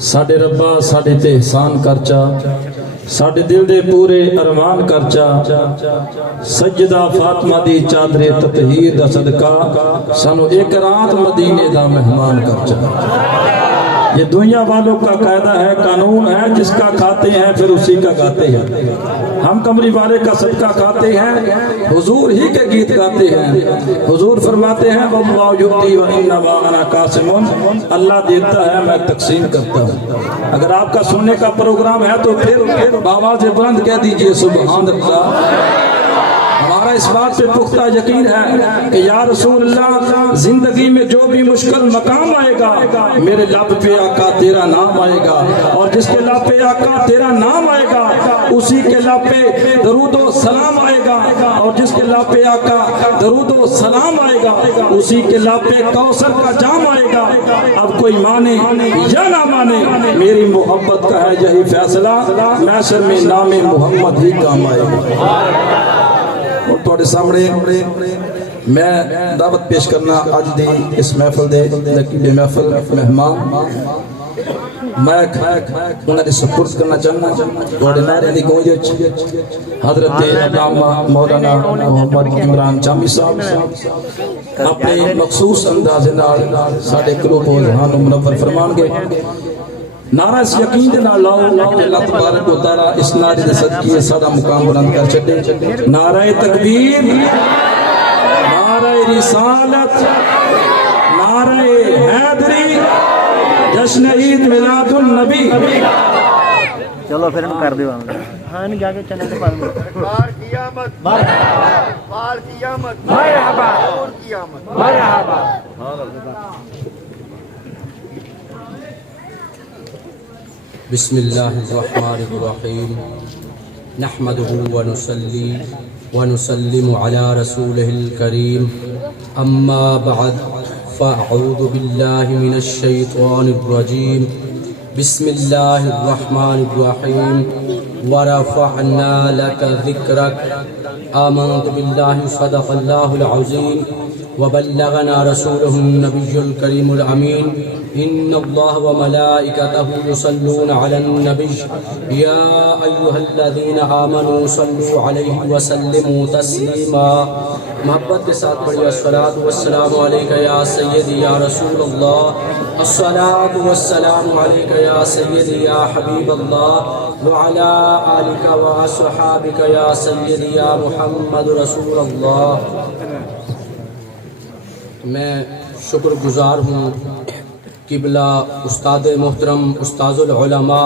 साडे रब्बा साडे ते एहसान करचा, साडे दिल दे पूरे अरमान करचा, सजदा फातिमा दी चादरे ततहीर दा सदका सानू एक रात मदीने दा मेहमान करचा। ये दुनिया वालों का कायदा है, कानून है, जिसका खाते हैं फिर उसी का गाते हैं। हम कमरी वाले का सदका खाते हैं, हुजूर ही के गीत गाते हैं। हुजूर फरमाते हैं वल्लाहु युती व इन्नमा अना कासिमुन, अल्लाह देता है मैं तकसीम करता हूँ। अगर आपका सुनने का प्रोग्राम है तो फिर आवाज़ बुलंद कह दीजिए सुभान अल्लाह। हमारा इस बात पे पुख्ता यकीन है कि या रसूल अल्लाह, जिंदगी में जो भी मुश्किल मकाम आएगा मेरे लब पे आका तेरा नाम आएगा, और जिसके लब पे आका तेरा नाम आएगा उसी के लब पे दरूदो सलाम आएगा, और जिसके लब पे आका दरूदो सलाम आएगा उसी के लब पे कौसर का जाम आएगा। अब कोई माने या ना माने, मेरी मोहब्बत का है यही फैसला, मैशर में नामे मोहम्मद ही काम आएगा। और तुहाडे सामने मैं दावत पेश करना अज दी इस महफिल दे लकीले महफिल मेहमान मैं उन्हां दे सुपुर्द करना चाहना। तुहाडे नारे दी गूंज हजरत अल्लामा मौलाना मोहम्मद इमरान जामी साहब अपने मखसूस अंदाज़े नाल साडे करूब व ज़हान नूं मुनव्वर फरमाणगे। नारा इस यकीन दे नाल लाओ कि अल्लाह तबारक व तआला इस नारे दे सदके साडा मुकाम बुलंद कर छड्डे। नारे तकबीर, नारे रिसालत, नारे हैदरी, जश्न ईद मिलादुन नबी। चलो फिर हम कर दो हाँ नहीं जाके चैनल पे पाल बार कियामत बार कियामत मरहबा और कियामत मरहबा। बिस्मिल्लाहिर्रहमानिर्रहीम नहमदुहु व नुसल्ली व नुसल्लिमु अला रसूलिहिल करीम अम्मा बअद फ़अऊज़ु बिल्लाहि मिनश शैतानिर रजीम बिस्मिल्लाहिर्रहमानिर्रहीम व रफ़अना लक ज़िक्रक आमन्तु बिल्लाहि सदक़ल्लाहुल अज़ीम व बल्लगना रसूलुहुन नबियुल करीमुल अमीन इन्नल्लाह व मलाइकतहु युसल्लूना अलन नबी या अय्युहल्लज़ीना आमनू सल्लू अलैहि व सल्लिमू तस्लीमा। मोहब्बत के साथ पढ़िए अस्सलातु वस्सलामु अलैका या सय्यदी या रसूलल्लाह, अस्सलातु वस्सलामु अलैका या सय्यदी या हबीबल्लाह व अला आलिका व अस्हाबिका या सय्यदी या मुहम्मद रसूलल्लाह। मैं शुक्रगुजार हूँ किबला उस्ताद मोहतरम उस्ताजुल उलमा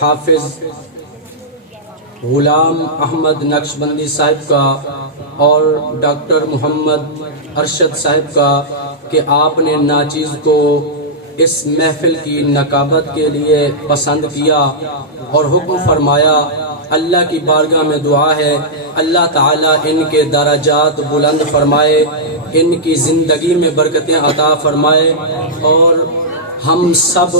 हाफिज़ गुलाम अहमद नक्शबंदी साहिब का और डॉक्टर मोहम्मद अरशद साहिब का कि आपने नाचीज़ को इस महफिल की नकाबत के लिए पसंद किया और हुक्म फरमाया। अल्लाह की बारगाह में दुआ है अल्लाह ताला इनके दराजात बुलंद फरमाए, इनकी ज़िंदगी में बरकतें अता फरमाए, और हम सब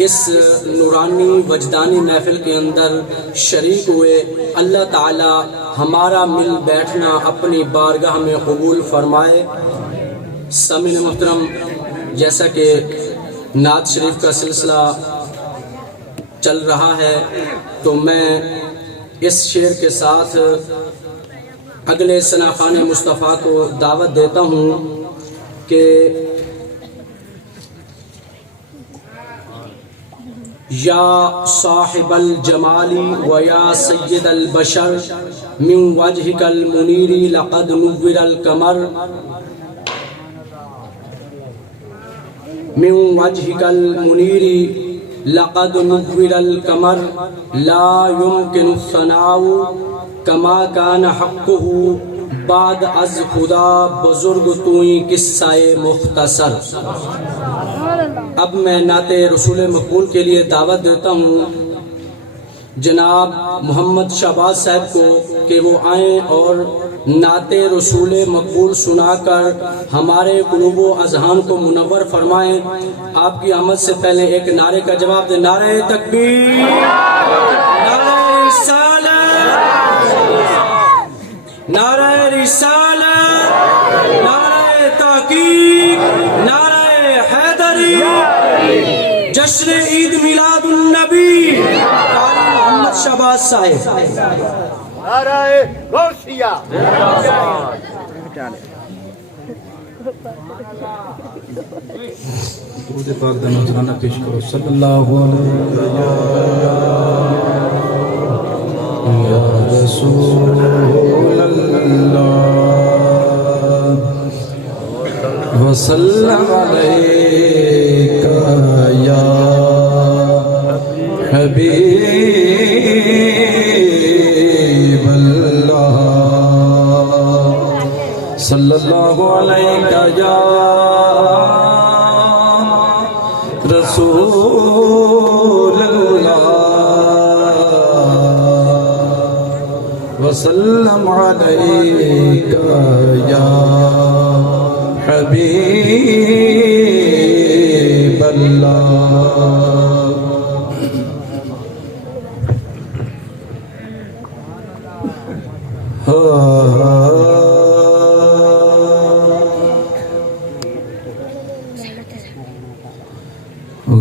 इस नूरानी वजदानी महफिल के अंदर शरीक हुए। अल्लाह ताला हमारा मिल बैठना अपनी बारगाह में कबूल फरमाए। सामीन मोहतरम, जैसा कि नात शरीफ का सिलसिला चल रहा है तो मैं इस शेर के साथ अगले सनाखान मुस्तफ़ा को दावत देता हूँ कि या साहिबल जमाली व या सय्यदल बशर मिन वजहिकल मुनीरी लक़द नुव्विरल कमर मिन वजहिकल मुनीरी लक़द नुव्विरल कमर ला युमकिनु सनाउ कमा कान हक़्क़ुहु बाद अज़ खुदा बुजुर्ग तुई किस्साए मुख्तसर। अब मैं नाते रसूल मकबूल के लिए दावत देता हूँ जनाब मोहम्मद शहबाज साहब को कि वो आएँ और नाते रसूल मकबूल सुनाकर हमारे कुलूबो अज़हान को मुनव्वर फरमाएँ। आपकी आमद से पहले एक नारे का जवाब दे, नारे तकबीर, नारे रिसालत, नारे रिसालत, नारे तहकीक, नारे हैदरी, जश्न ईद मिलादुन नबी कारी मोहम्मद शहबाज साहिब। नाराए गौसिया। दुरूद पाक दा नजराना पेश करो सल्लल्लाहु अलैहि या रसूल अल्लाह व सल्लम अलैका या हबीब अल्लाह सल्लल्लाहु अलैका या रसूल अल्लाह वसल्लम अलैका या हबीब अल्लाह।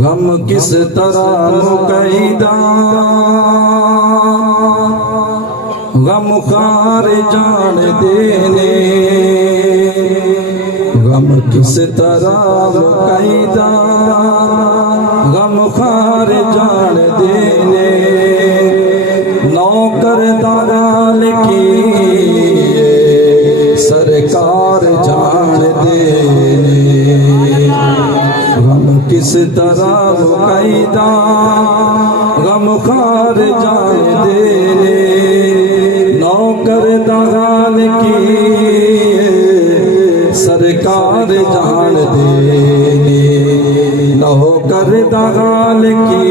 गम किस तरह मुकैदा गम खार जान देने गम किस तरह मुकैदा गम खार जान देने नौकर दागाल की सरकार जान देने गम किस तरह मुकैदा गम खार जान देने नौकर दागाल की सरकार जान देने नौकर दागाल की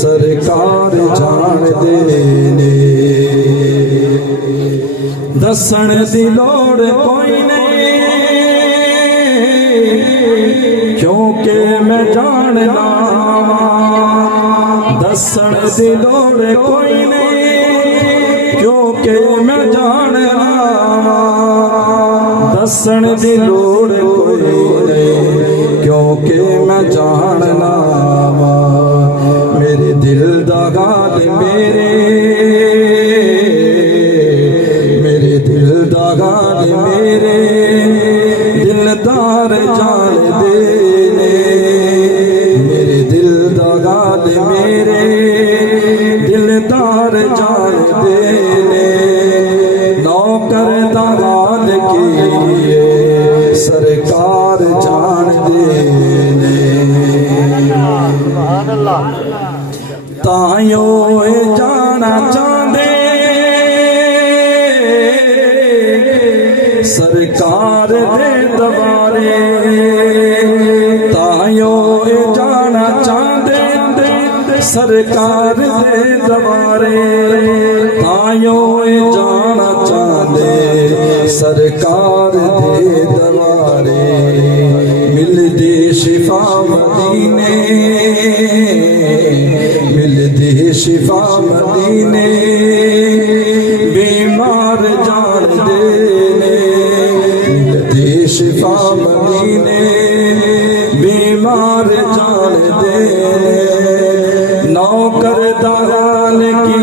सरकार जान देने दसन दी लोड़ कोई नहीं क्योंकि मैं जानना दसन दी लोड़ कोई नहीं क्योंकि मैं जानना दसन दी लोड़ कोई नहीं क्योंकि मैं जानना मेरे दिल दा गाल मेरे दिल दा गाल मेरे दिलदार जान देने मेरे दिल दा गाल मेरे दिलदार जान देने नौकर दा गाल की सरकार जान देने तायो जाना चाहते सरकार दे दवारे तायो जाना चाहते सरकार दे दवारे तायो जाना चाहते सरकार दे दवारे मिल दे शिफा मदीने मिल दे शिफा मदीने बीमार जान देने मिल दे शिफा मदीने बीमार जान देने नौकर दाल की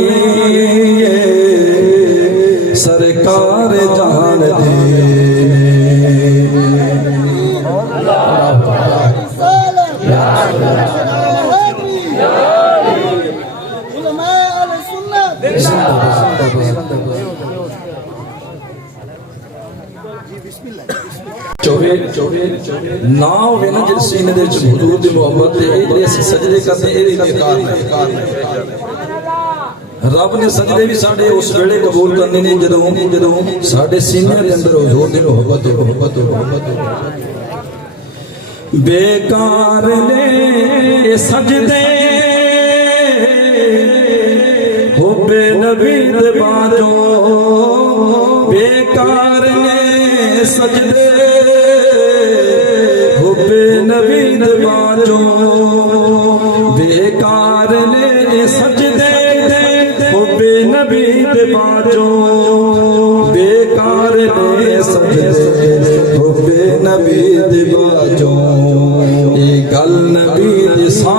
सरकार जान देने ना होवे ना जिस सीने दे विच हुजूर दी मोहब्बत ते जेहड़े असीं सजदे करदे ए बेकार रब ने सजदे भी साडे उस वेले कबूल करने ने जदों साडे सीने दे अंदर हुजूर दी मोहब्बत बेकार ने सजदे हुब्बे नबी दे बाजो बेकार ने सजदे हुब्बे नबी दे बाजो बेकार ने सजदे हुब्बे नबी दे बाजो बेकार ने सजदे हुब्बे नबी दे बाजो ये गल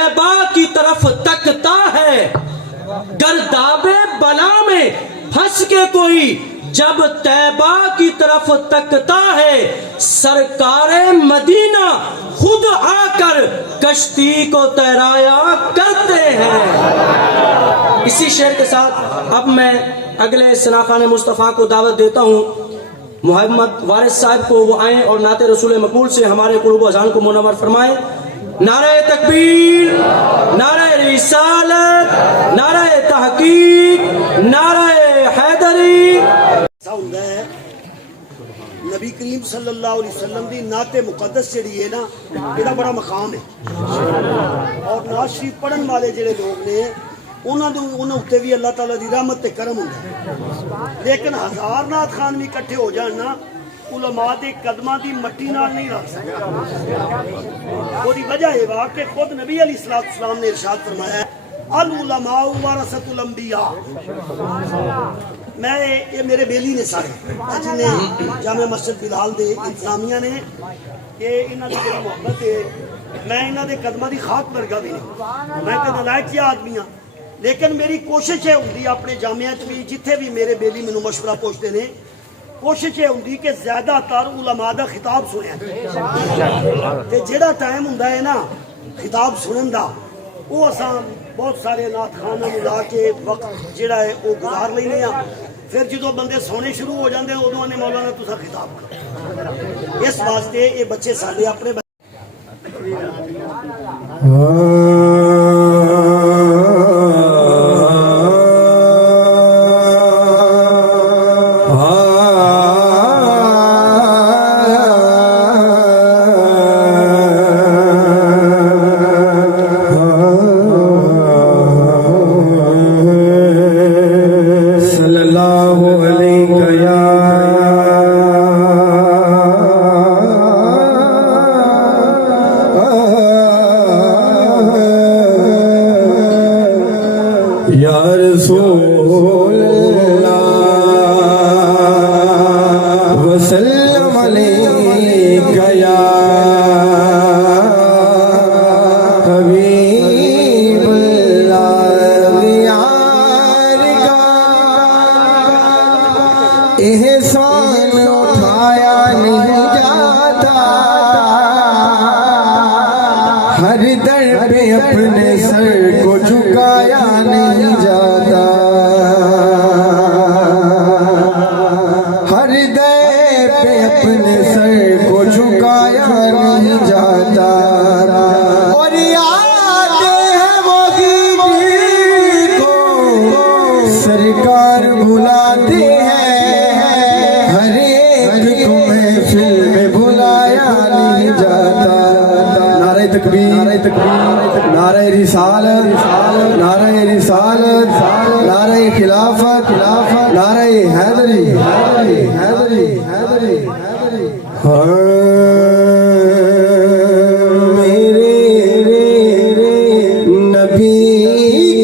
तैबा की तरफ तकता है, गर्दाबे बला में फंस के कोई जब तैबा की तरफ तकता है, सरकार मदीना खुद आकर कश्ती को तैराया करते हैं। इसी शेर के साथ अब मैं अगले सनाखान मुस्तफ़ा को दावत देता हूँ, मोहम्मद वारिस साहब को, वो आए और नाते रसूल मकबूल से हमारे कुलूब अज़ान को मुनव्वर फरमाएं। नारे तकबीर, नारे रिसालत, नारे तहकीक, नारे हैदरी। ऐसा ਹੁੰਦਾ है नबी करीम सल्लल्लाहु अलैहि वसल्लम दी नाते मुकद्दस ਜਿਹੜੀ ਹੈ ਨਾ ਇਹਦਾ ਬੜਾ ਮਕਾਮ ਹੈ ਔਰ ਨਾਤ ਸ਼ਰੀਫ ਪੜਨ ਵਾਲੇ ਜਿਹੜੇ ਲੋਕ ਨੇ ਉਹਨਾਂ ਉੱਤੇ ਵੀ ਅੱਲਾਹ ਤਾਲਾ ਦੀ ਰਹਿਮਤ ਤੇ ਕਰਮ ਹੁੰਦਾ ਹੈ ਲੇਕਿਨ ਹਜ਼ਾਰ ਨਾਤ ਖਾਨ ਵੀ ਇਕੱਠੇ ਹੋ ਜਾਣ ਨਾ ਉਲਮਾ ਦੇ ਕਦਮਾਂ ਦੀ ਮੱਟੀ ਨਾਲ ਨਹੀਂ ਰੱਖ ਸਕਦੇ ਉਹਦੀ ਵਜ੍ਹਾ ਇਹ ਵਾ ਕਿ ਖੁਦ ਨਬੀ ਅਲੀ ਸਲਾਮ ਨੇ ਇਰਸ਼ਾਦ ਫਰਮਾਇਆ ਅਲ ਉਲਮਾ ਵਰਸਤੁਲ ਅੰबिया मैं ये मेरे बेली ने सारे जिन्हें जामे मस्जिद बिलाल दे इंतजामिया ने कि इन्हां दी बड़ी मोहब्बत है मैं इन्हां दे कदमां दी खाक वर्गा भी नहीं मैं तो नलायक आदमी हाँ लेकिन मेरी कोशिश है होंदी अपने जामिया च भी जिथे भी मेरे बेली मैनू मशवरा पुछते ने कोशिश है होंदी कि ज़्यादातर उलमा दा खिताब सुनिया ते जेड़ा टाइम हुंदा है ना खिताब सुनन दा वो असां बहुत सारे नात खाना ला के वक्त जेड़ा है वो गुजार लेने आ फिर जो बंदे सोने शुरू हो जाते हैं उदों ने मौलाना तुसा खिताब करो इस वास्ते ये बच्चे साडे अपने एहसान उठाया नहीं जाता, हर दर पे अपने सर को झुकाया नहीं जाता, हर दर पे अपने सर को झुकाया नहीं जाता। और आते हैं वो को सरकार बुलाते हैं, नारे रिसालत, नारे रिसालत, नारे खिलाफत, नारे हैदरी, हैदरी, हैदरी, मेरे नबी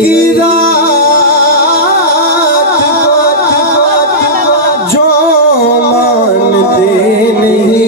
की रात जो मानते नहीं,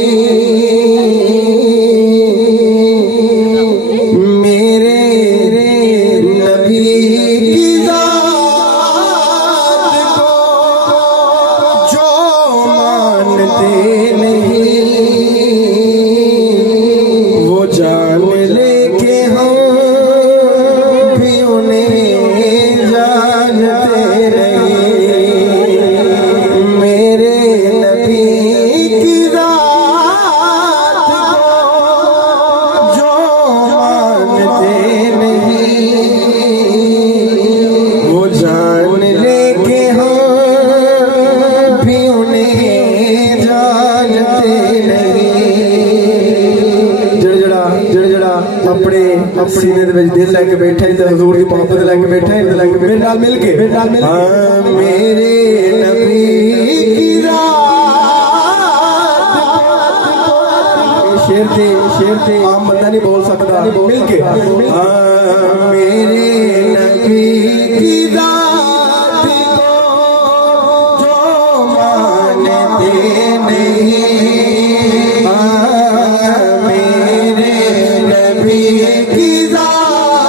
सीने दे विच दिल लैके बैठा है, हजूर दी मोहब्बत लैके बैठा है, मेरे नाल मिल के मेरे नबी की रात, शेर थे आम बंदा नहीं बोल सकता, मिल के मेरे नबी की रात जो मानते नहीं, मेरे नबी की रात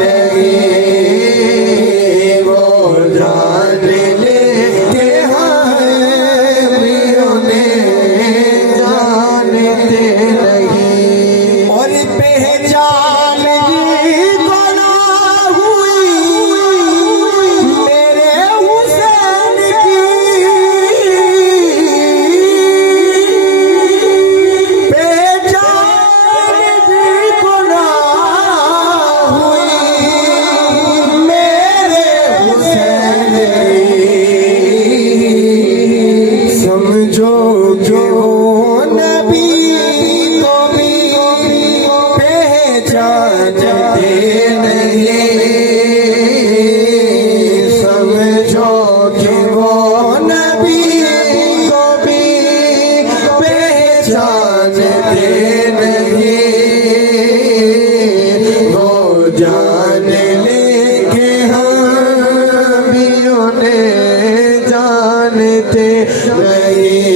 लगे वो जान लेते हामियों ने जानते नहीं और पहचान जिनको ना हुई मेरे हुसैन की पहचान जिनको ना हुई मेरे हुसैन की समझो जो नबी को भी पहचानते नहीं समझो कि वो नबी को भी पहचानते नहीं वो जान लेके हम भी उन्हें जानते नहीं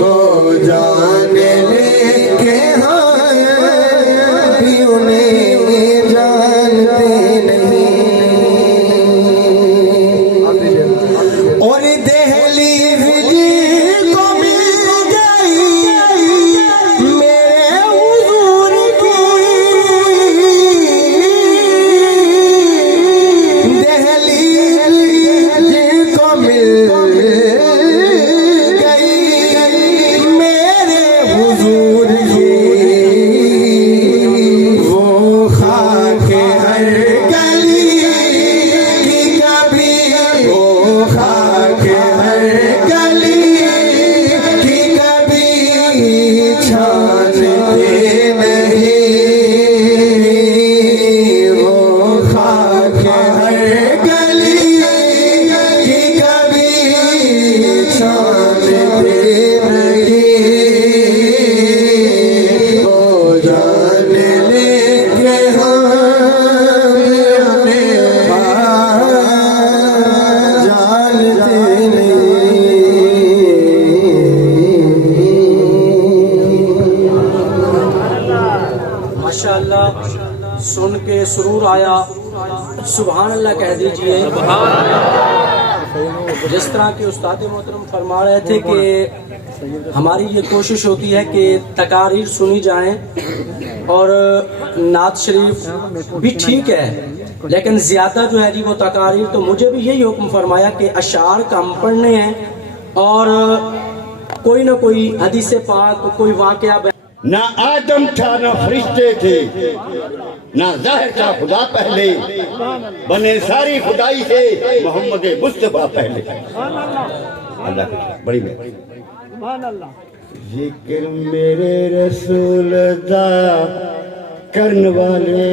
वो जान लेके हम भी उन्हें जानते नहीं और दहलीज को मिल गई मेरे हुजूर की दहलीज को मिल गई मेरे हुजूर की वो खाक हर गली की कभी वो खाक हर गली की कभी छानते नहीं वो खाक हर गली की कभी छानते नहीं वो जान लेके हम जानते माशाअल्लाह सुन के सुरूर आया, सुभान अल्लाह कह दीजिए। जिस तरह के उस्ताद मोहतरम फरमा रहे थे कि हमारी ये कोशिश होती है कि तकारीर सुनी जाएं और नात शरीफ भी ठीक है, लेकिन ज़्यादा जो है जी वो तकारीर, तो मुझे भी यही हुक्म फरमाया कि अशार कम पढ़ने हैं और कोई ना कोई हदीस पाक, कोई वाक़या ना आदम था ना फरिश्ते थे, ना ज़ाहिर था खुदा पहले, बने सारी खुदाई से मोहम्मद मुस्तफा पहले। अल्लाह की बड़ी मेहरबानी। जिक्र मेरे रसूल दा करन वाले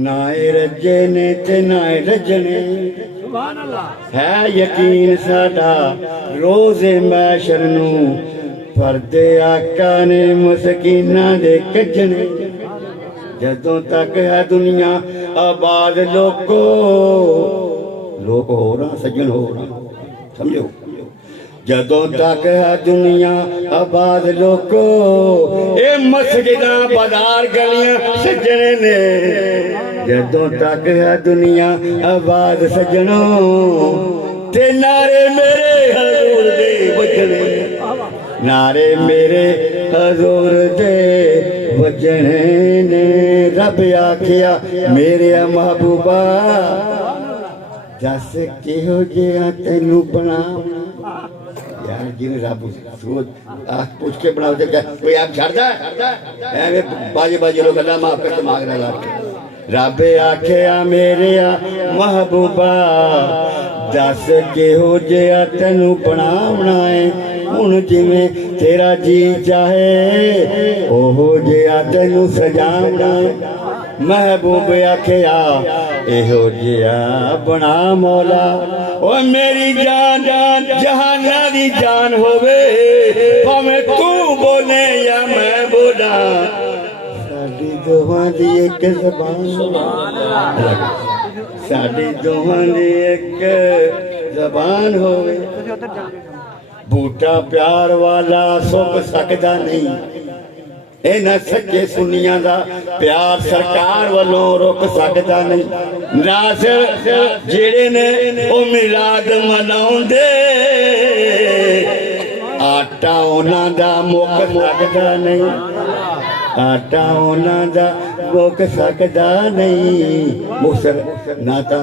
नाए रजे ने ते नाए रजने है यकीन साडा रोज़े मैशर नूं परदे आका ने मसकीना दे कजने जदों तक है दुनिया आबाद लोको लोक हो रहा सज्जन हो रहा समझो जदों तक है दुनिया आबाद लोको ए मस्जिदां बाजार गलियां सजने ने जदों तक है दुनिया आबाद सजनों ते नारे मेरे हजूर दे बजने नारे मेरे हजूर दे बजने ने रब आखिया मेरे महबूबा दस किहो जिहा तैनू बनावना यार जिन रब सोच पूछ के बनाओ तो कोई आप छड़दा है बाजे बाजे लोग अल्लाह माफ कर दिमाग ना ला रब आखिया मेरे महबूबा दस किहो जिहा तैनू बनावना है हुण जिवें तेरा जी चाहे ओहो जिहा तैनू सजावना है महबूब आखिया एहो जिहा बना मौला ओ मेरी जान जहाना दी जान होवे भावें तू बोले या मैं बोला साडी दोहां दी एक ज़बान साडी दोहां दी एक ज़बान होवे बूटा प्यार वाला सुख सकदा नहीं ਇਹਨਾਂ ਸੱਚੇ ਸੁਨੀਆਂ ਦਾ ਪਿਆਰ ਸਰਕਾਰ ਵੱਲੋਂ ਰੁਕ ਸਕਦਾ ਨਹੀਂ। ਨਾਸਰ ਜਿਹੜੇ ਨੇ ਉਹ ਮਿਲਾਦ ਮਨਾਉਂਦੇ, ਆਟਾ ਉਹਨਾਂ ਦਾ ਮੁੱਕ ਸਕਦਾ ਨਹੀਂ, ਆਟਾ ਉਹਨਾਂ ਦਾ ਮੁੱਕ ਸਕਦਾ ਨਹੀਂ। ਮੁਖਤਰ ਨਾ ਤਾਂ